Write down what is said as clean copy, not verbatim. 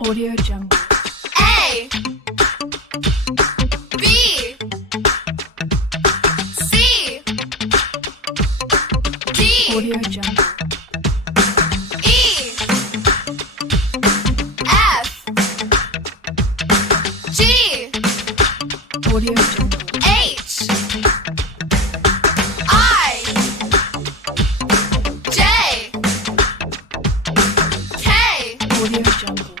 Audio Jungle. A B C D Audio Jungle. E F G Audio Jungle. H I J K Audio Jungle.